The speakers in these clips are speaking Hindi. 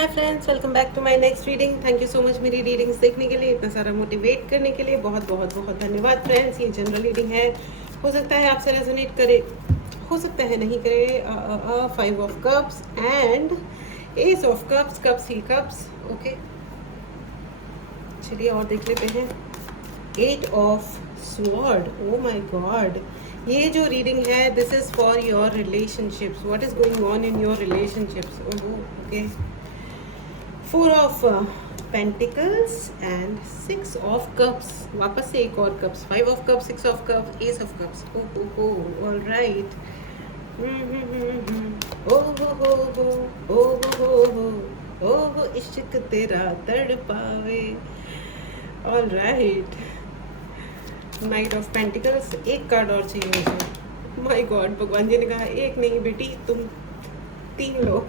Hi friends, welcome back to my next reading. Thank you so much मेरी रीडिंग्स देखने के लिए, इतना सारा मोटिवेट करने के लिए बहुत बहुत बहुत धन्यवाद फ्रेंड्स। ये जनरल रीडिंग है, हो सकता है आपसे रेजोनेट करे, हो सकता है नहीं करे। 5 of cups and ace of cups, cups ही कप्स। ओके, चलिए और देख लेते हैं। 8 of sword, oh my God. ये जो रीडिंग है, this is for your relationships. What is going on in your relationships? Okay, 4 of pentacles and 6 of cups. वापस से एक और cups, 5 of cups, 6 of cups, ace of cups. Oh all right. ओ हो इश्क तेरा तड़पावे। All right, knight of pentacles. एक कार्ड और चाहिए मुझे। माय गॉड, भगवान जी ने कहा एक नहीं बेटी, तुम 3 लो।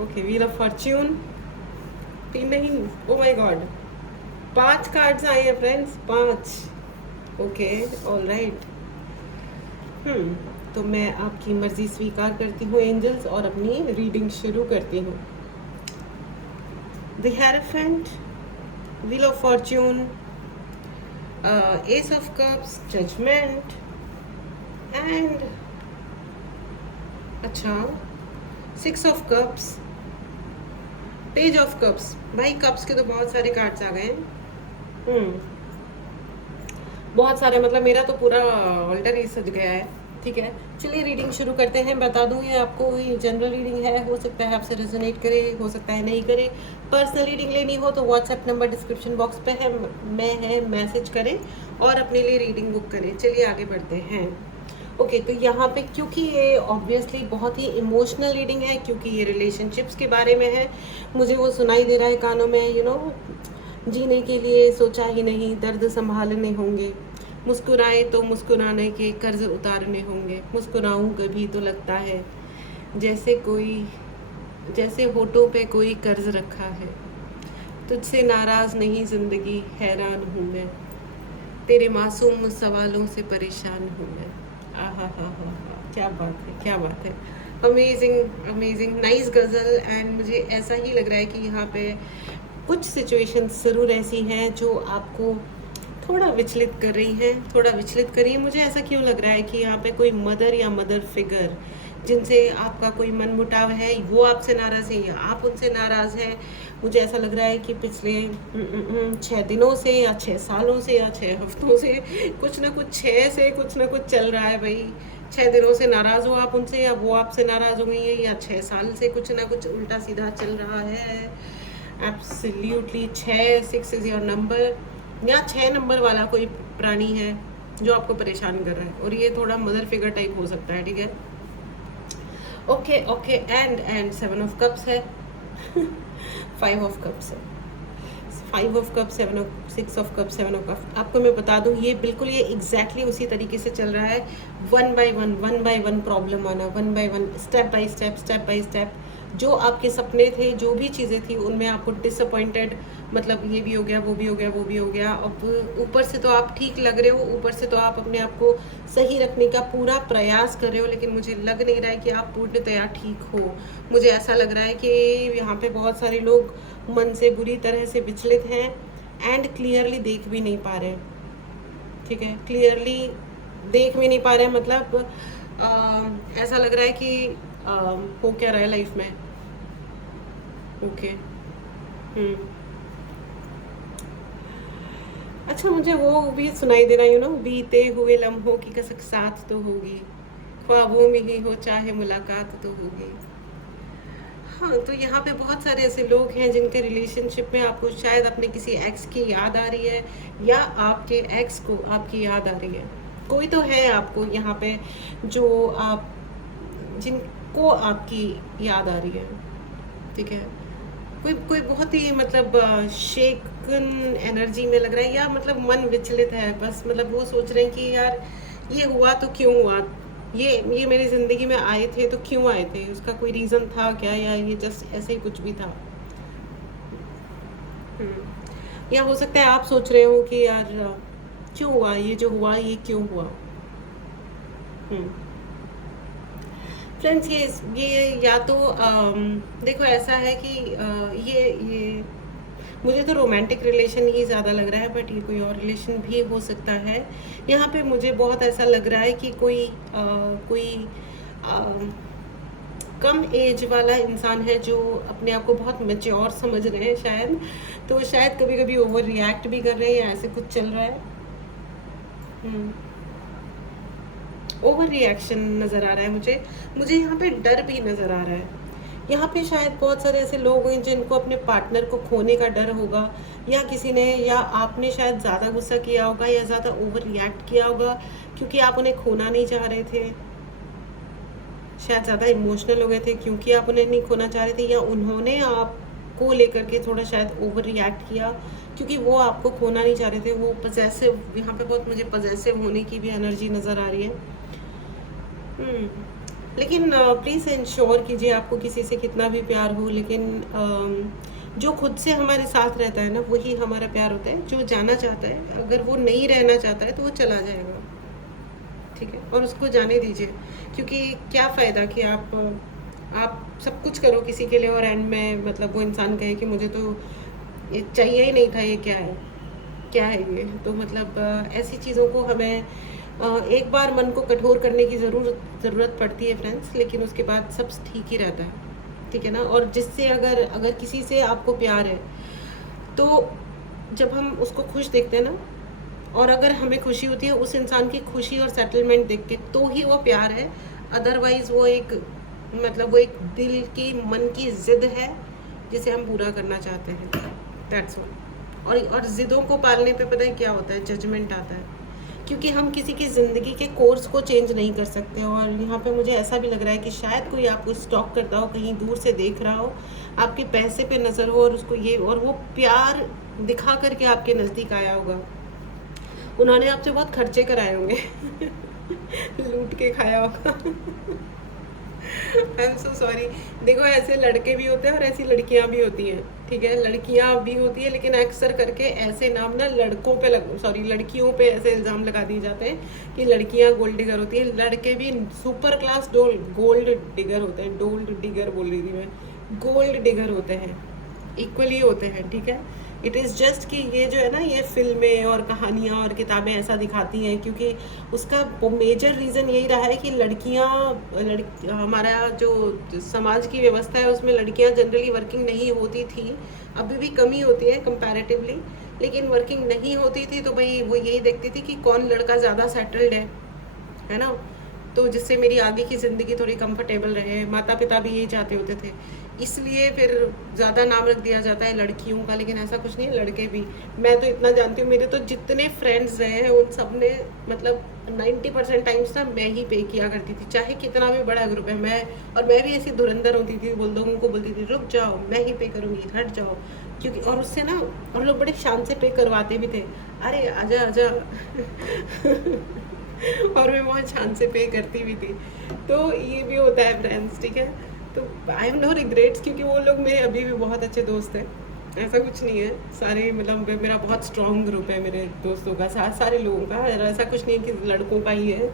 Okay, wheel of fortune. 3 नहीं, ओ माय गॉड, 5 कार्ड्स आए हैं फ्रेंड्स, 5। Okay, all right. तो मैं आपकी मर्जी स्वीकार करती हूँ एंजल्स, और अपनी रीडिंग शुरू करती हूँ। The hierophant, wheel of fortune, ace of cups, judgement and अच्छा 6 of cups, page of cups. भाई कप्स के तो बहुत सारे कार्ड्स आ गए हैं। बहुत सारे, मतलब मेरा तो पूरा ऑल्टर ही सज गया है। ठीक है, चलिए रीडिंग शुरू करते हैं। बता दूं, ये आपको ये जनरल रीडिंग है, हो सकता है आपसे रेजोनेट करे, हो सकता है नहीं करे। पर्सनल रीडिंग लेनी हो तो व्हाट्सएप नंबर डिस्क्रिप्शन बॉक्स पे है, मैसेज करें और अपने लिए रीडिंग बुक करें। चलिए आगे बढ़ते हैं। ओके, तो यहाँ पे क्योंकि ये ऑब्वियसली बहुत ही इमोशनल रीडिंग है, क्योंकि ये रिलेशनशिप्स के बारे में है, मुझे वो सुनाई दे रहा है कानों में। जीने के लिए सोचा ही नहीं, दर्द संभालने होंगे, मुस्कुराए तो मुस्कुराने के कर्ज उतारने होंगे, मुस्कुराऊं कभी तो लगता है जैसे होठों पे कोई कर्ज रखा है, तुझसे नाराज नहीं जिंदगी, हैरान हूँ मैं, तेरे मासूम सवालों से परेशान हूँ मैं। आहा हा हा, क्या बात है, क्या बात है। Amazing amazing, nice ghazal. And मुझे ऐसा ही लग रहा है कि यहाँ पे कुछ सिचुएशंस ज़रूर ऐसी हैं जो आपको थोड़ा विचलित कर रही हैं, थोड़ा विचलित कर रही है। मुझे ऐसा क्यों लग रहा है कि यहाँ पे कोई मदर या मदर फिगर जिनसे आपका कोई मनमुटाव है, वो आपसे नाराज़ है या आप उनसे नाराज़ हैं। मुझे ऐसा लग रहा है कि पिछले 6 दिनों से या 6 सालों से या 6 हफ्तों से कुछ ना कुछ 6 से कुछ ना कुछ चल रहा है भाई। 6 दिनों से नाराज़ हो आप उनसे, या वो आपसे नाराज़ हो गई है, या 6 साल से कुछ ना कुछ उल्टा सीधा चल रहा है। एब्सोल्युटली 6 इज़ योर नंबर, या 6 नंबर वाला कोई प्राणी है जो आपको परेशान कर रहा है, और ये थोड़ा मदर फिगर टाइप हो सकता है। ठीक है, okay okay. And 7 of cups है। 5 ऑफ कप्स है, 5 of cup, 6 of cup, 7 of cup. आपको मैं बता दूं, ये बिल्कुल ये एग्जैक्टली उसी तरीके से चल रहा है। वन बाय वन प्रॉब्लम आना, one by one, step by step. जो आपके सपने थे, जो भी चीज़ें थी, उनमें आपको डिसअपॉइंटेड, मतलब ये भी हो गया, वो भी हो गया, वो भी हो गया। अब ऊपर से तो आप ठीक लग रहे हो, ऊपर से तो आप अपने आप को सही रखने का पूरा प्रयास कर रहे हो, लेकिन मुझे लग नहीं रहा है कि आप पूर्णतया ठीक हो। मुझे ऐसा लग रहा है कि यहाँ पे बहुत सारे लोग मन से बुरी तरह से विचलित हैं, एंड क्लियरली देख भी नहीं पा रहे। ठीक है, क्लियरली देख भी नहीं पा रहे, मतलब ऐसा लग रहा है कि हो क्या रहा है लाइफ में। ओके, अच्छा, मुझे वो भी सुनाई दे रहा है, बीते हुए लम्हों की कसक साथ तो होगी, ख्वाबों में ही हो चाहे मुलाकात तो होगी। हाँ, तो यहाँ पे बहुत सारे ऐसे लोग हैं जिनके रिलेशनशिप में आपको शायद अपने किसी एक्स की याद आ रही है, या आपके एक्स को आपकी याद आ रही है। कोई तो है आपको यहाँ पे जो आप जिनको आपकी याद आ रही है। ठीक है, कोई कोई बहुत ही मतलब शेकन एनर्जी में लग रहा है, या मतलब मन विचलित है बस, मतलब वो सोच रहे हैं कि यार ये हुआ तो क्यों हुआ, ये मेरी ज़िंदगी में आए थे तो क्यों आए थे, उसका कोई रीज़न था क्या, या ये जस्ट ऐसे ही कुछ भी था। या हो सकता है आप सोच रहे हो कि यार क्यों हुआ, ये जो हुआ ये क्यों हुआ। फ्रेंड्स ये या तो देखो ऐसा है कि ये मुझे तो रोमांटिक रिलेशन ही ज़्यादा लग रहा है, बट ये कोई और रिलेशन भी हो सकता है। यहाँ पे मुझे बहुत ऐसा लग रहा है कि कोई अ, कम एज वाला इंसान है जो अपने आप को बहुत मैच्योर समझ रहे हैं शायद, तो शायद कभी कभी ओवर रिएक्ट भी कर रहे हैं या ऐसे कुछ चल रहा है। ओवर रिएक्शन नज़र आ रहा है मुझे। मुझे यहाँ पे डर भी नज़र आ रहा है। यहाँ पे शायद बहुत सारे ऐसे लोग हैं जिनको अपने पार्टनर को खोने का डर होगा, या किसी ने या आपने शायद ज़्यादा गुस्सा किया होगा या ज़्यादा ओवर रिएक्ट किया होगा क्योंकि आप उन्हें खोना नहीं चाह रहे थे। शायद ज़्यादा इमोशनल हो गए थे क्योंकि आप उन्हें नहीं खोना चाह रहे थे, या उन्होंने आपको लेकर के थोड़ा शायद ओवर रिएक्ट किया क्योंकि वो आपको खोना नहीं चाह रहे थे। वो पजेसिव, यहाँ पे बहुत मुझे पजेसिव होने की भी एनर्जी नज़र आ रही है। लेकिन प्लीज़ इंश्योर कीजिए आपको किसी से कितना भी प्यार हो, लेकिन जो खुद से हमारे साथ रहता है ना, वही हमारा प्यार होता है। जो जाना चाहता है, अगर वो नहीं रहना चाहता है तो वो चला जाएगा, ठीक है, और उसको जाने दीजिए। क्योंकि क्या फ़ायदा कि आप सब कुछ करो किसी के लिए और एंड में मतलब वो इंसान कहे कि मुझे तो ये चाहिए ही नहीं था, ये क्या है ये। तो मतलब ऐसी चीज़ों को हमें एक बार मन को कठोर करने की ज़रूरत पड़ती है फ्रेंड्स, लेकिन उसके बाद सब ठीक ही रहता है, ठीक है ना। और जिससे अगर किसी से आपको प्यार है तो जब हम उसको खुश देखते हैं ना, और अगर हमें खुशी होती है उस इंसान की खुशी और सेटलमेंट देख के, तो ही वो प्यार है। अदरवाइज़ वो एक दिल की मन की ज़िद है जिसे हम पूरा करना चाहते हैं, दैट्स ऑल। और ज़िदों को पालने पे पता है क्या होता है, जजमेंट आता है, क्योंकि हम किसी की ज़िंदगी के कोर्स को चेंज नहीं कर सकते। और यहाँ पे मुझे ऐसा भी लग रहा है कि शायद कोई आपको स्टॉक करता हो, कहीं दूर से देख रहा हो, आपके पैसे पे नज़र हो, और वो प्यार दिखा करके आपके नज़दीक आया होगा। उन्होंने आपसे बहुत खर्चे कराए होंगे लूट के खाया होगा आई एम सो सॉरी। देखो ऐसे लड़के भी होते हैं और ऐसी लड़कियां भी होती हैं, ठीक है, लड़कियां भी होती है, लेकिन अक्सर करके ऐसे नाम ना लड़कियों पे ऐसे इल्ज़ाम लगा दिए जाते हैं कि लड़कियां गोल्ड डिगर होती है। लड़के भी सुपर क्लास गोल्ड डिगर होते हैं। गोल्ड डिगर बोल रही थी मैं, गोल्ड डिगर होते हैं, इक्वली होते हैं, ठीक है। इट इज़ जस्ट कि ये जो है ना, ये फिल्में और कहानियाँ और किताबें ऐसा दिखाती हैं, क्योंकि उसका मेजर रीज़न यही रहा है कि हमारा जो समाज की व्यवस्था है उसमें लड़कियां जनरली वर्किंग नहीं होती थी। अभी भी कमी होती है कंपैरेटिवली, लेकिन वर्किंग नहीं होती थी तो भाई वो यही देखती थी कि कौन लड़का ज़्यादा सेटल्ड है ना, तो जिससे मेरी आगे की ज़िंदगी थोड़ी कंफर्टेबल रहे। माता पिता भी यही चाहते होते थे, इसलिए फिर ज़्यादा नाम रख दिया जाता है लड़कियों का, लेकिन ऐसा कुछ नहीं है, लड़के भी। मैं तो इतना जानती हूँ, मेरे तो जितने फ्रेंड्स रहे हैं उन सब ने मतलब 90% टाइम्स ना मैं ही पे किया करती थी, चाहे कितना भी बड़ा ग्रुप है। मैं भी ऐसी धुरंधर होती थी, उनको बोलती थी रुक जाओ मैं ही पे करूँगी, हट जाओ, क्योंकि और उससे ना, और लोग बड़े शान से पे करवाते भी थे, अरे आजा आजा और मैं बहुत शान से पे करती भी थी। तो ये भी होता है फ्रेंड्स, ठीक है। तो आई एम नो रिग्रेट्स, क्योंकि वो लोग मेरे अभी भी बहुत अच्छे दोस्त हैं, ऐसा कुछ नहीं है। सारे मतलब मेरा बहुत स्ट्रॉन्ग ग्रुप है मेरे दोस्तों का, सारे लोगों का। ऐसा कुछ नहीं है कि लड़कों का ही है,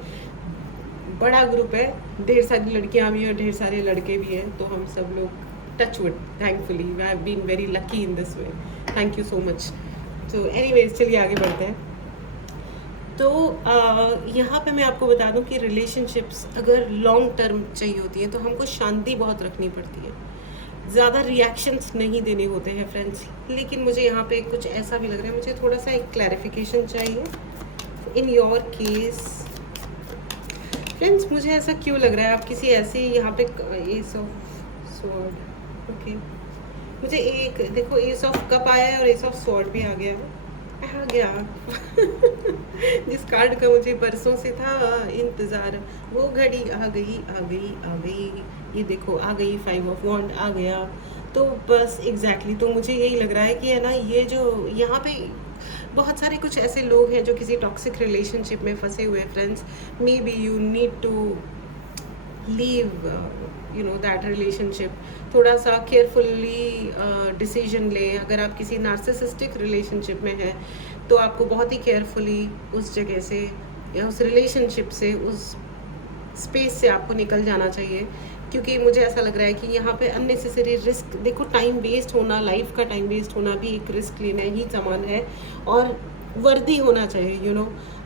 बड़ा ग्रुप है, ढेर सारी लड़कियां भी हैं, ढेर सारे लड़के भी हैं। तो हम सब लोग touchwood, thankfully I have been very lucky in this way, thank you so much. So anyways चलिए आगे बढ़ते हैं। तो यहाँ पे मैं आपको बता दूँ कि रिलेशनशिप्स अगर लॉन्ग टर्म चाहिए होती है तो हमको शांति बहुत रखनी पड़ती है, ज़्यादा रिएक्शंस नहीं देने होते हैं फ्रेंड्स। लेकिन मुझे यहाँ पे कुछ ऐसा भी लग रहा है, मुझे थोड़ा सा एक क्लैरिफिकेशन चाहिए इन योर केस फ्रेंड्स। मुझे ऐसा क्यों लग रहा है आप किसी ऐसे यहाँ पे एस ऑफ स्वॉर्ड, ओके, मुझे एक देखो एस ऑफ कप आया है और एस ऑफ स्वॉर्ड भी आ गया जिस कार्ड का मुझे बरसों से था इंतज़ार, वो घड़ी आ गई। ये देखो आ गई, 5 ऑफ वॉन्ड आ गया। तो बस एग्जैक्टली तो मुझे यही लग रहा है कि है ना, ये जो यहाँ पे बहुत सारे कुछ ऐसे लोग हैं जो किसी टॉक्सिक रिलेशनशिप में फंसे हुए friends. Maybe you need to leave that relationship, थोड़ा सा केयरफुली डिसीजन ले। अगर आप किसी नार्सिसिस्टिक रिलेशनशिप में हैं तो आपको बहुत ही केयरफुली उस जगह से या उस रिलेशनशिप से, उस स्पेस से आपको निकल जाना चाहिए, क्योंकि मुझे ऐसा लग रहा है कि यहाँ पे अननेसेसरी रिस्क, देखो टाइम वेस्ट होना, लाइफ का टाइम वेस्ट होना भी एक रिस्क लेना ही समान है, और वर्दी होना चाहिए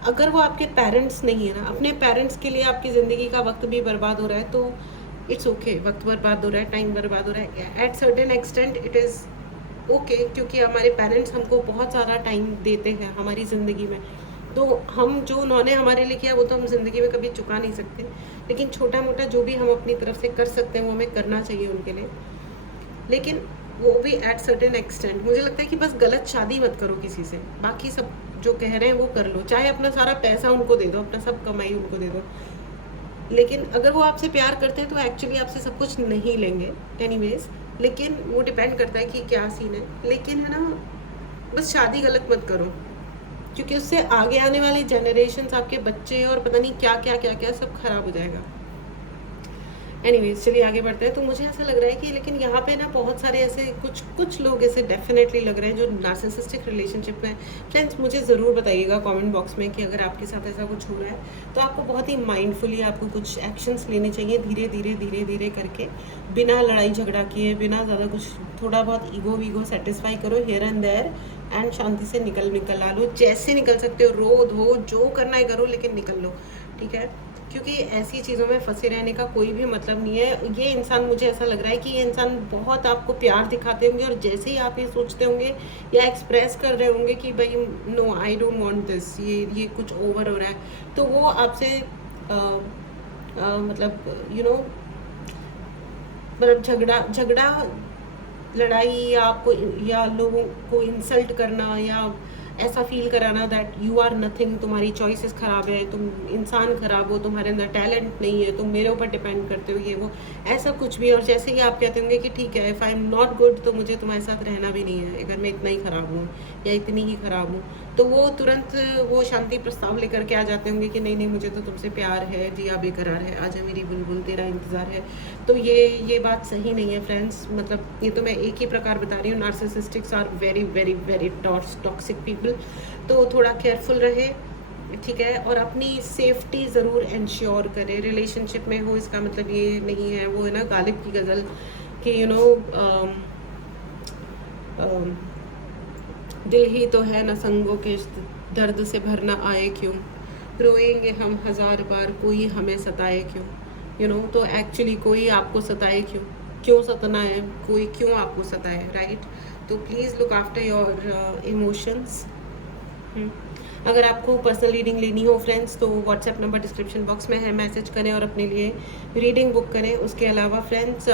अगर वो आपके पेरेंट्स नहीं है ना, अपने पेरेंट्स के लिए आपकी ज़िंदगी का वक्त भी बर्बाद हो रहा है तो इट्स ओके, वक्त बर्बाद हो रहा है, टाइम बर्बाद हो रहा है, at certain extent it is okay, क्योंकि हमारे पेरेंट्स हमको बहुत सारा टाइम देते हैं हमारी ज़िंदगी में, तो हम जो उन्होंने हमारे लिए किया वो तो हम ज़िंदगी में कभी चुका नहीं सकते, लेकिन छोटा मोटा जो भी हम अपनी तरफ से कर सकते हैं वो हमें करना चाहिए उनके लिए, लेकिन वो भी एट सर्टेन एक्सटेंट। मुझे लगता है कि बस गलत शादी मत करो किसी से, बाकी सब जो कह रहे हैं वो कर लो, चाहे अपना सारा पैसा उनको दे दो, अपना सब कमाई उनको दे दो, लेकिन अगर वो आपसे प्यार करते हैं तो एक्चुअली आपसे सब कुछ नहीं लेंगे एनीवेज, लेकिन वो डिपेंड करता है कि क्या सीन है, लेकिन है ना, बस शादी गलत मत करो, क्योंकि उससे आगे आने वाली जनरेशन्स, आपके बच्चे और पता नहीं क्या क्या क्या क्या सब खराब हो जाएगा। एनीवेज चलिए आगे बढ़ते हैं। तो मुझे ऐसा लग रहा है कि लेकिन यहाँ पे ना बहुत सारे ऐसे कुछ लोग ऐसे डेफिनेटली लग रहे हैं जो नार्सिसिस्टिक रिलेशनशिप में। फ्रेंड्स मुझे ज़रूर बताइएगा कमेंट बॉक्स में कि अगर आपके साथ ऐसा कुछ हो रहा है तो आपको बहुत ही माइंडफुली आपको कुछ एक्शंस लेने चाहिए, धीरे धीरे करके, बिना लड़ाई झगड़ा किए, बिना ज़्यादा कुछ, थोड़ा बहुत ईगो वीगो सेटिस्फाई करो हियर एंड देयर, एंड शांति से निकल आ लो, जैसे निकल सकते हो, रो धो जो करना है करो, लेकिन निकल लो, ठीक है, क्योंकि ऐसी चीज़ों में फंसे रहने का कोई भी मतलब नहीं है। ये इंसान, मुझे ऐसा लग रहा है कि ये इंसान बहुत आपको प्यार दिखाते होंगे, और जैसे ही आप ये सोचते होंगे या एक्सप्रेस कर रहे होंगे कि भाई no I don't want this, ये कुछ ओवर हो रहा है, तो वो आपसे मतलब मतलब झगड़ा लड़ाई, या आपको या लोगों को इंसल्ट करना, या ऐसा फील कराना दैट यू आर नथिंग, तुम्हारी चॉइसेस ख़राब है, तुम इंसान ख़राब हो, तुम्हारे अंदर टैलेंट नहीं है, तुम मेरे ऊपर डिपेंड करते हो, ये वो ऐसा कुछ भी। और जैसे ही आप कहते होंगे कि ठीक है if I am not good, तो मुझे तुम्हारे साथ रहना भी नहीं है अगर मैं इतना ही ख़राब हूँ या इतनी ही ख़राब हूँ, तो वो तुरंत वो शांति प्रस्ताव लेकर के आ जाते होंगे कि नहीं नहीं मुझे तो तुमसे प्यार है, जिया बेकरार है, आजा मेरी बुलबुल तेरा इंतज़ार है। तो ये बात सही नहीं है फ्रेंड्स, मतलब ये तो मैं एक ही प्रकार बता रही हूँ, narcissistics are very very very toxic people, तो थोड़ा केयरफुल रहे, ठीक है, और अपनी सेफ्टी ज़रूर इंश्योर करें। रिलेशनशिप में हो इसका मतलब ये नहीं है, वो है ना गालिब की गज़ल कि दिल ही तो है न संगों के दर्द से भरना आए क्यों, रोएंगे हम हज़ार बार कोई हमें सताए क्यों, तो एक्चुअली कोई आपको सताए क्यों सताना है, कोई क्यों आपको सताए, राइट। तो please look after your emotions. अगर आपको पर्सनल रीडिंग लेनी हो फ्रेंड्स तो व्हाट्सएप नंबर डिस्क्रिप्शन बॉक्स में है, मैसेज करें और अपने लिए रीडिंग बुक करें। उसके अलावा फ्रेंड्स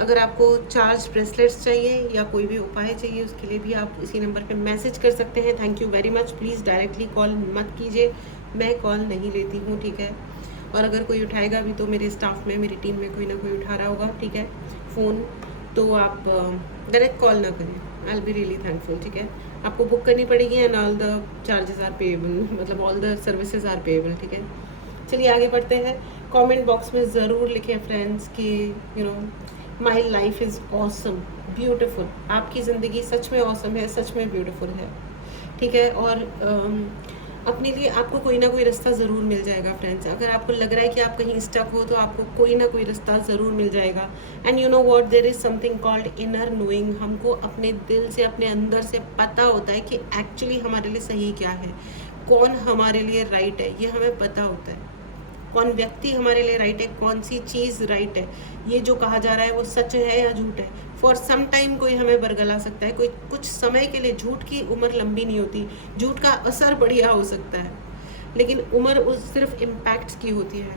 अगर आपको चार्ज ब्रेसलेट्स चाहिए या कोई भी उपाय चाहिए उसके लिए भी आप इसी नंबर पे मैसेज कर सकते हैं। Thank you very much. Please directly call मत कीजिए, मैं कॉल नहीं लेती हूँ, ठीक है, और अगर कोई उठाएगा भी तो मेरे स्टाफ में, मेरी टीम में कोई ना कोई उठा रहा होगा, ठीक है, फ़ोन, तो आप डायरेक्ट कॉल ना करें, I will be really thankful, ठीक है। आपको बुक करनी पड़ेगी and all the charges are payable, मतलब all the services are payable, ठीक है। चलिए आगे बढ़ते हैं। कमेंट बॉक्स में ज़रूर लिखें फ्रेंड्स कि my life is awesome, beautiful, आपकी ज़िंदगी सच में ऑसम है, सच में ब्यूटिफुल है, ठीक है। और अपने लिए आपको कोई ना कोई रास्ता ज़रूर मिल जाएगा फ्रेंड्स। अगर आपको लग रहा है कि आप कहीं स्टक हो तो आपको कोई ना कोई रास्ता ज़रूर मिल जाएगा। And you know what, there is something called inner knowing. हमको अपने दिल से, अपने अंदर से पता होता है कि एक्चुअली हमारे लिए सही क्या है, कौन हमारे लिए राइट है, ये हमें पता होता है। कौन व्यक्ति हमारे लिए राइट है, कौन सी चीज़ राइट है, ये जो कहा जा रहा है वो सच है या झूठ है। फॉर सम टाइम कोई हमें बरगला सकता है, कोई कुछ समय के लिए। झूठ की उम्र लंबी नहीं होती, झूठ का असर बढ़िया हो सकता है, लेकिन उम्र उस सिर्फ इम्पैक्ट्स की होती है।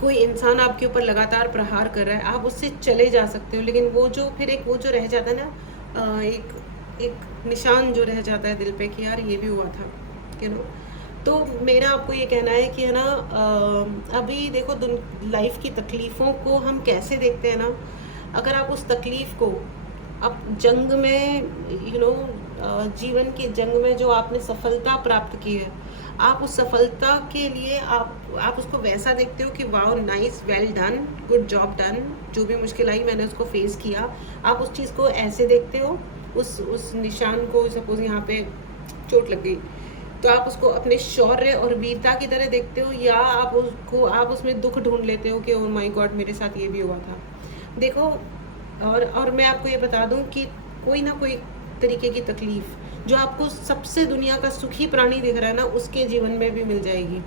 कोई इंसान आपके ऊपर लगातार प्रहार कर रहा है, आप उससे चले जा सकते हो, लेकिन वो जो रह जाता है ना, एक निशान जो रह जाता है दिल पे कि यार ये भी हुआ था, तो मेरा आपको ये कहना है कि है ना, अभी देखो लाइफ की तकलीफ़ों को हम कैसे देखते हैं ना, अगर आप उस तकलीफ़ को आप जंग में जीवन की जंग में जो आपने सफलता प्राप्त की है, आप उस सफलता के लिए आप उसको वैसा देखते हो कि wow nice, well done, good job done, जो भी मुश्किल आई मैंने उसको फेस किया, आप उस चीज़ को ऐसे देखते हो। उस निशान को, सपोज यहाँ पे चोट लग गई तो आप उसको अपने शौर्य और वीरता की तरह देखते हो, या आप उसमें दुख ढूंढ लेते हो कि ओह माय गॉड मेरे साथ ये भी हुआ था। देखो, और मैं आपको ये बता दूं कि कोई ना कोई तरीके की तकलीफ जो आपको सबसे दुनिया का सुखी प्राणी दिख रहा है ना, उसके जीवन में भी मिल जाएगी।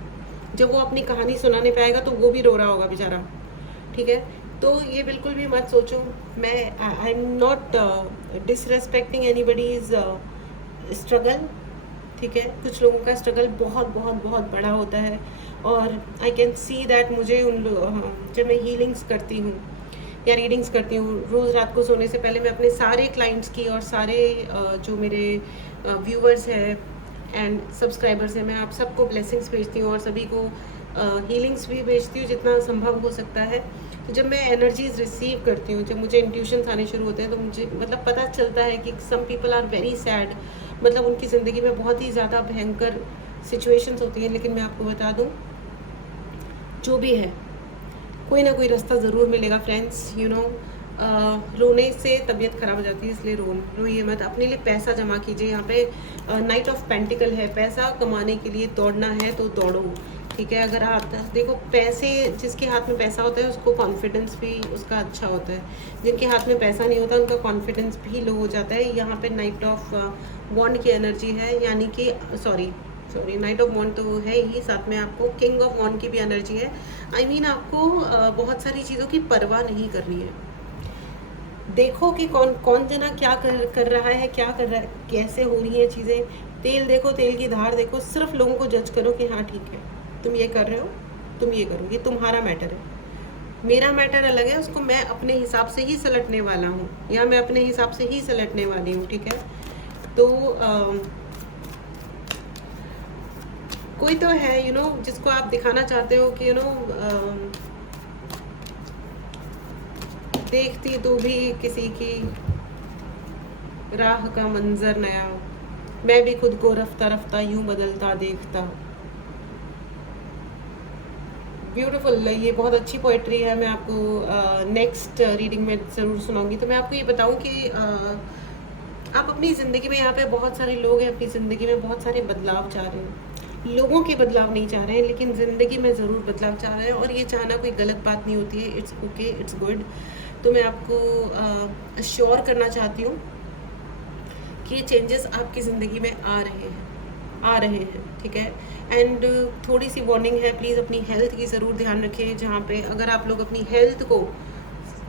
जब वो अपनी कहानी सुनाने पे आएगा तो वो भी रो रहा होगा बेचारा, ठीक है। तो ये बिल्कुल भी मत सोचो, मैं I am not disrespecting anybody's struggle, ठीक है। कुछ लोगों का स्ट्रगल बहुत बहुत बहुत बड़ा होता है, और आई कैन सी दैट मुझे जब मैं हीलिंग्स करती हूँ या रीडिंग्स करती हूँ, रोज़ रात को सोने से पहले मैं अपने सारे क्लाइंट्स की और सारे जो मेरे व्यूवर्स हैं एंड सब्सक्राइबर्स हैं, मैं आप सबको ब्लेसिंग्स भेजती हूँ और सभी को हीलिंग्स भी भेजती हूँ जितना संभव हो सकता है। तो जब मैं एनर्जीज रिसीव करती हूँ, जब मुझे इंट्यूशंस आने शुरू होते हैं, तो मुझे मतलब पता चलता है कि some people are very sad, मतलब उनकी ज़िंदगी में बहुत ही ज़्यादा भयंकर सिचुएशंस होती हैं। लेकिन मैं आपको बता दूँ, जो भी है कोई ना कोई रास्ता ज़रूर मिलेगा फ्रेंड्स, यू नो। रोने से तबीयत ख़राब हो जाती है, इसलिए रोइए मत। अपने लिए पैसा जमा कीजिए। यहाँ पे नाइट ऑफ पेंटिकल है, पैसा कमाने के लिए दौड़ना है तो दौड़ो, ठीक है। अगर आप देखो, पैसे, जिसके हाथ में पैसा होता है उसको कॉन्फिडेंस भी उसका अच्छा होता है, जिनके हाथ में पैसा नहीं होता उनका कॉन्फिडेंस भी लो हो जाता है। यहाँ पे नाइट ऑफ वॉन्ड की एनर्जी है, यानी कि सॉरी नाइट ऑफ वॉन्ड तो है ही, साथ में आपको किंग ऑफ वॉन्ड की भी एनर्जी है। आई मीन आपको बहुत सारी चीज़ों की परवाह नहीं करनी है। देखो कि कौन जना क्या कर रहा है, क्या कर रहा है, कैसे हो रही हैं चीज़ें। तेल देखो, तेल की धार देखो, सिर्फ लोगों को जज करो कि हाँ ठीक है, तुम ये कर रहे हो, तुम ये करो, ये तुम्हारा मैटर है। मेरा मैटर अलग है, उसको मैं अपने हिसाब से ही सलटने वाला हूँ, या मैं अपने हिसाब से ही सलटने वाली हूँ, ठीक है। तो कोई तो है, यू नो, जिसको आप दिखाना चाहते हो कि यू नो देखती तो भी किसी की राह का मंजर नया, मैं भी खुद को रफ्ता रफ्ता यूं बदलता देखता। ब्यूटीफुल, ये बहुत अच्छी पोइट्री है। मैं आपको नेक्स्ट रीडिंग में ज़रूर सुनाऊंगी। तो मैं आपको ये बताऊं कि आप अपनी ज़िंदगी में, यहाँ पे बहुत सारे लोग हैं अपनी ज़िंदगी में बहुत सारे बदलाव चाह रहे हैं, लोगों के बदलाव नहीं चाह रहे हैं, लेकिन ज़िंदगी में ज़रूर बदलाव चाह रहे हैं। और ये चाहना कोई गलत बात नहीं होती है, इट्स ओके, इट्स गुड। तो मैं आपको अश्योर करना चाहती हूँ कि ये चेंजेस आपकी ज़िंदगी में आ रहे हैं, ठीक है। एंड थोड़ी सी वार्निंग है, प्लीज़ अपनी हेल्थ की ज़रूर ध्यान रखें। जहाँ पे अगर आप लोग अपनी हेल्थ को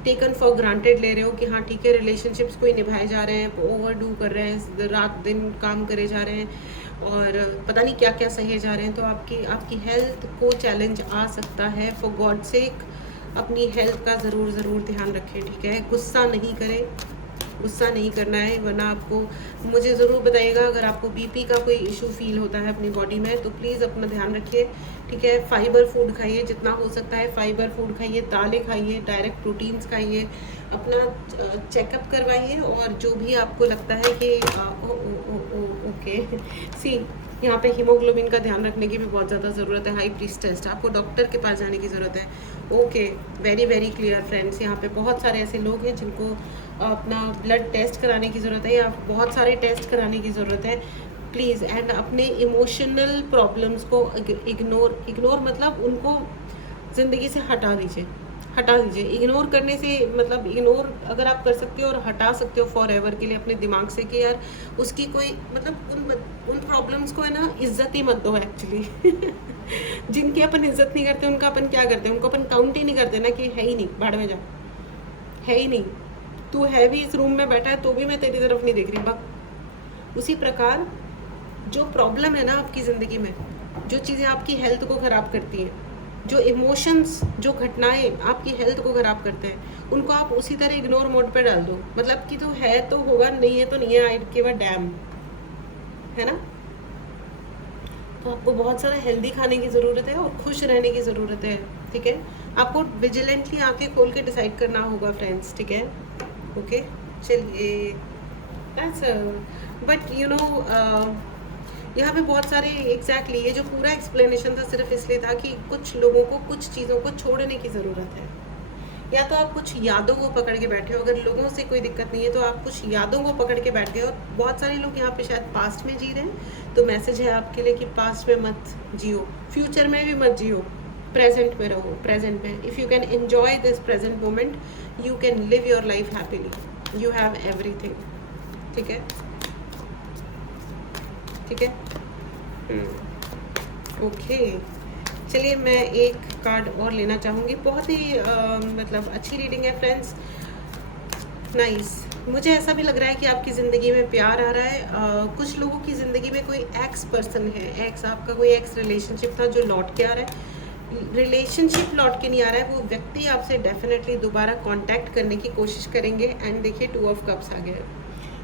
टेकन फॉर ग्रांटेड ले रहे हो कि हाँ ठीक है, रिलेशनशिप्स कोई निभाए जा रहे हैं, ओवरडू कर रहे हैं, रात दिन काम करे जा रहे हैं और पता नहीं क्या क्या सहे जा रहे हैं, तो आपकी हेल्थ को चैलेंज आ सकता है। फॉर गॉड सेक अपनी हेल्थ का ज़रूर ध्यान रखें, ठीक है। गुस्सा नहीं करें, गुस्सा नहीं करना है, वरना आपको मुझे ज़रूर बताइएगा अगर आपको बीपी का कोई इशू फील होता है अपनी बॉडी में, तो प्लीज़ अपना ध्यान रखिए, ठीक है। फाइबर फूड खाइए, जितना हो सकता है फाइबर फूड खाइए, दालें खाइए, डायरेक्ट प्रोटीन्स खाइए, अपना चेकअप करवाइए। और जो भी आपको लगता है कि ओके सी, यहाँ पे हीमोग्लोबिन का ध्यान रखने की भी बहुत ज़्यादा ज़रूरत है। हाई प्रीस्ट टेस्ट, आपको डॉक्टर के पास जाने की ज़रूरत है। Okay, very clear friends. यहाँ पे बहुत सारे ऐसे लोग हैं जिनको अपना ब्लड टेस्ट कराने की ज़रूरत है, या बहुत सारे टेस्ट कराने की ज़रूरत है, प्लीज़। एंड अपने इमोशनल प्रॉब्लम्स को इग्नोर मतलब उनको ज़िंदगी से हटा दीजिए। इग्नोर करने से मतलब, इग्नोर अगर आप कर सकते हो और हटा सकते हो फॉर एवर के लिए अपने दिमाग से कि यार उसकी कोई मतलब उन प्रॉब्लम्स को है ना इज्जत ही मत दो एक्चुअली। जिनकी अपन इज्जत नहीं करते उनका अपन क्या करते हैं, उनको अपन काउंट ही नहीं करते ना कि है ही नहीं, भाड़ में जा, है ही नहीं, तू है भी इस रूम में बैठा है तो भी मैं तेरी तरफ नहीं देख रही, बक। उसी प्रकार जो प्रॉब्लम है ना आपकी ज़िंदगी में, जो चीज़ें आपकी हेल्थ को ख़राब करती हैं, जो इमोशंस, जो घटनाएं आपकी हेल्थ को ख़राब करते हैं, उनको आप उसी तरह इग्नोर मोड पे डाल दो। मतलब कि तो है तो होगा, नहीं है तो नहीं है, आई गिव अ डैम, है ना। तो आपको बहुत सारा हेल्दी खाने की ज़रूरत है और खुश रहने की ज़रूरत है, ठीक है। आपको विजिलेंटली आंखें खोल के डिसाइड करना होगा फ्रेंड्स, ठीक है। ओके, चलिए, बट यू नो यहाँ पे बहुत सारे एग्जैक्टली ये जो पूरा एक्सप्लेनेशन था सिर्फ इसलिए था कि कुछ लोगों को कुछ चीज़ों को छोड़ने की ज़रूरत है, या तो आप कुछ यादों को पकड़ के बैठे हो। अगर लोगों से कोई दिक्कत नहीं है तो आप कुछ यादों को पकड़ के बैठ गए हो। बहुत सारे लोग यहाँ पे शायद पास्ट में जी रहे हैं, तो मैसेज है आपके लिए कि पास्ट में मत जियो, फ्यूचर में भी मत जियो, प्रेजेंट में रहो। प्रेजेंट में if you can enjoy this present moment, you can live your life happily, you have everything. ठीक है, ठीक है, ओके। चलिए मैं एक कार्ड और लेना चाहूँगी। बहुत ही मतलब अच्छी रीडिंग है फ्रेंड्स, नाइस। मुझे ऐसा भी लग रहा है कि आपकी ज़िंदगी में प्यार आ रहा है। कुछ लोगों की ज़िंदगी में कोई एक्स पर्सन है, एक्स, आपका कोई एक्स रिलेशनशिप था जो लौट के आ रहा है। रिलेशनशिप लौट के नहीं आ रहा है, वो व्यक्ति आपसे डेफिनेटली दोबारा कांटेक्ट करने की कोशिश करेंगे। एंड देखिए 2 ऑफ कप्स आ गया है।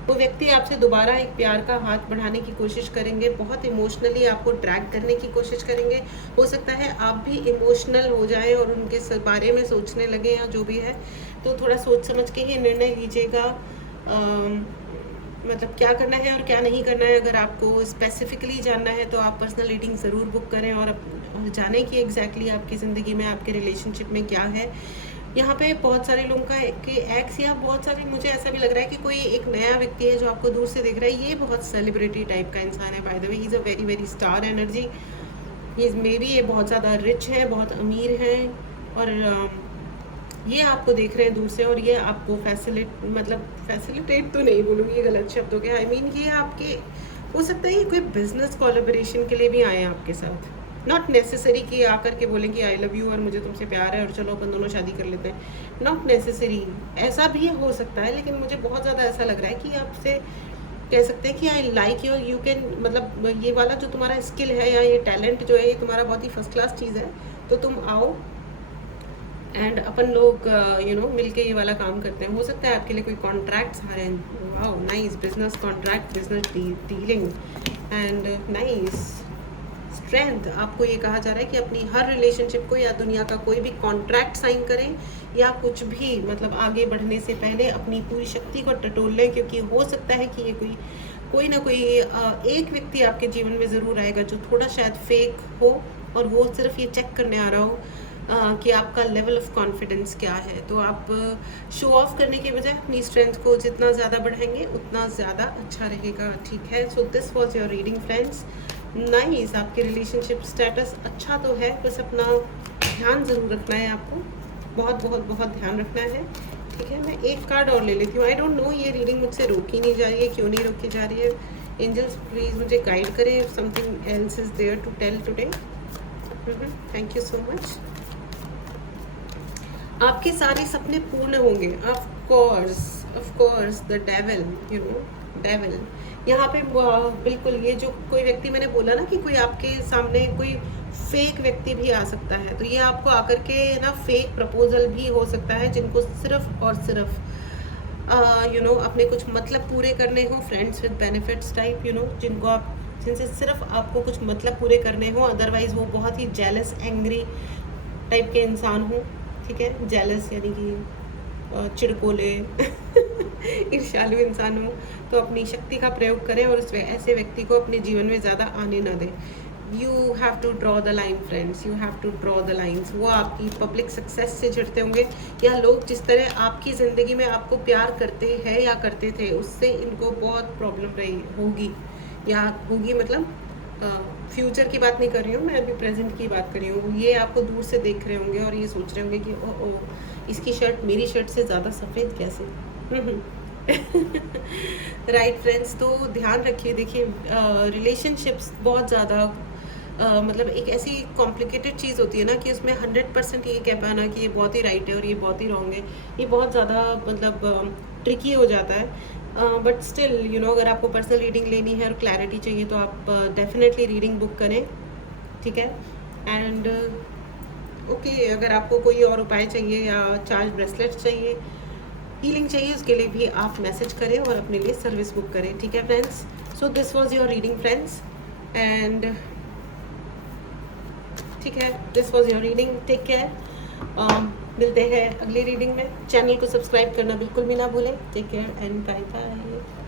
वो व्यक्ति आपसे दोबारा एक प्यार का हाथ बढ़ाने की कोशिश करेंगे, बहुत इमोशनली आपको ड्रैग करने की कोशिश करेंगे। हो सकता है आप भी इमोशनल हो जाएं और उनके बारे में सोचने लगे या जो भी है, तो थोड़ा सोच समझ के ही निर्णय लीजिएगा, मतलब क्या करना है और क्या नहीं करना है। अगर आपको स्पेसिफिकली जानना है तो आप पर्सनल रीडिंग ज़रूर बुक करें और जानें कि एग्जैक्टली आपकी ज़िंदगी में, आपके रिलेशनशिप में क्या है। यहाँ पे बहुत सारे लोगों का के एक्स, या बहुत सारे, मुझे ऐसा भी लग रहा है कि कोई एक नया व्यक्ति है जो आपको दूर से देख रहा है। ये बहुत सेलिब्रिटी टाइप का इंसान है, by the way he is a very very star energy. He is may be, ये बहुत ज़्यादा रिच है, बहुत अमीर है, और ये आपको देख रहे हैं दूर से, और ये आपको फैसिलिटेट तो नहीं बोलूँगी, ये गलत शब्द हो गया। आई मीन ये आपके, हो सकता है ये कोई बिजनेस कोलैबोरेशन के लिए भी आए हैं आपके साथ। नॉट नेसेसरी कि आकर के बोलें कि आई लव यू और मुझे तुमसे प्यार है और चलो अपन दोनों शादी कर लेते हैं। नॉट नेसेसरी, ऐसा भी हो सकता है, लेकिन मुझे बहुत ज़्यादा ऐसा लग रहा है कि आपसे कह सकते हैं कि I like you, you can, मतलब ये वाला जो तुम्हारा स्किल है या ये टैलेंट जो है, ये तुम्हारा बहुत ही फर्स्ट क्लास चीज़ है, तो तुम आओ एंड अपन लोग मिलके ये वाला काम करते हैं। हो सकता है आपके लिए कोई कॉन्ट्रैक्ट्स आ रहे हैं। Wow nice, business contract, business dealing, and nice strength. आपको ये कहा जा रहा है कि अपनी हर रिलेशनशिप को या दुनिया का कोई भी कॉन्ट्रैक्ट साइन करें या कुछ भी, मतलब आगे बढ़ने से पहले अपनी पूरी शक्ति को टटोल लें, क्योंकि हो सकता है कि ये कोई ना कोई एक व्यक्ति आपके जीवन में ज़रूर आएगा जो थोड़ा शायद फेक हो, और वो सिर्फ ये चेक करने आ रहा हो कि आपका लेवल ऑफ कॉन्फिडेंस क्या है। तो आप शो ऑफ करने के बजाय अपनी स्ट्रेंथ को जितना ज़्यादा बढ़ाएंगे उतना ज़्यादा अच्छा रहेगा। ठीक है, so this was your reading friends. Nice, आपके रिलेशनशिप स्टेटस अच्छा तो है, बस अपना ध्यान ज़रूर रखना है आपको, बहुत बहुत बहुत ध्यान रखना है। ठीक है, मैं एक कार्ड और ले लेती हूँ। आई डोंट नो, ये रीडिंग मुझसे रोकी नहीं जा रही है, क्यों नहीं रोकी जा रही है। एंजल्स प्लीज़ मुझे गाइड करें, if something else is there to tell today. Thank you so much. आपके सारे सपने पूर्ण होंगे, of course the devil, devil यहाँ पे बिल्कुल, ये जो कोई व्यक्ति, मैंने बोला ना कि कोई आपके सामने कोई फेक व्यक्ति भी आ सकता है, तो ये आपको आकर के ना फेक प्रपोजल भी हो सकता है, जिनको सिर्फ और सिर्फ अपने कुछ मतलब पूरे करने हो, फ्रेंड्स विद बेनिफिट्स टाइप, जिनसे सिर्फ आपको कुछ मतलब पूरे करने हो, अदरवाइज वो बहुत ही जेलस, एंग्री टाइप के इंसान हो। ठीक है, जेलस यानी कि चिड़कोले ईर्ष्यालु इंसान हो, तो अपनी शक्ति का प्रयोग करें और ऐसे व्यक्ति को अपने जीवन में ज़्यादा आने ना दें। You have to draw the line friends, you have to draw the lines. वो आपकी पब्लिक सक्सेस से जुड़ते होंगे, या लोग जिस तरह आपकी ज़िंदगी में आपको प्यार करते हैं या करते थे, उससे इनको बहुत प्रॉब्लम रही होगी, या होगी, मतलब फ्यूचर की बात नहीं कर रही हूँ मैं, अभी प्रेजेंट की बात कर रही हूँ। ये आपको दूर से देख रहे होंगे और ये सोच रहे होंगे कि ओ इसकी शर्ट मेरी शर्ट से ज़्यादा सफ़ेद कैसे। राइट फ्रेंड्स, तो ध्यान रखिए। देखिए रिलेशनशिप्स बहुत ज़्यादा मतलब एक ऐसी कॉम्प्लिकेटेड चीज़ होती है ना कि उसमें 100% ये कह पाना कि ये बहुत ही राइट है और ये बहुत ही रॉन्ग है, ये बहुत ज़्यादा मतलब ट्रिकी हो जाता है। बट स्टिल अगर आपको पर्सनल रीडिंग लेनी है और क्लैरिटी चाहिए तो आप डेफिनेटली रीडिंग बुक करें। ठीक है, एंड ओके, अगर आपको कोई और उपाय चाहिए या चार्ज ब्रेसलेट चाहिए, हीलिंग चाहिए, उसके लिए भी आप मैसेज करें और अपने लिए सर्विस बुक करें। ठीक है friends, so this was your reading friends, and ठीक है, this was your reading. Take care, मिलते हैं अगली रीडिंग में। चैनल को सब्सक्राइब करना बिल्कुल भी ना भूलें। Take care and bye bye.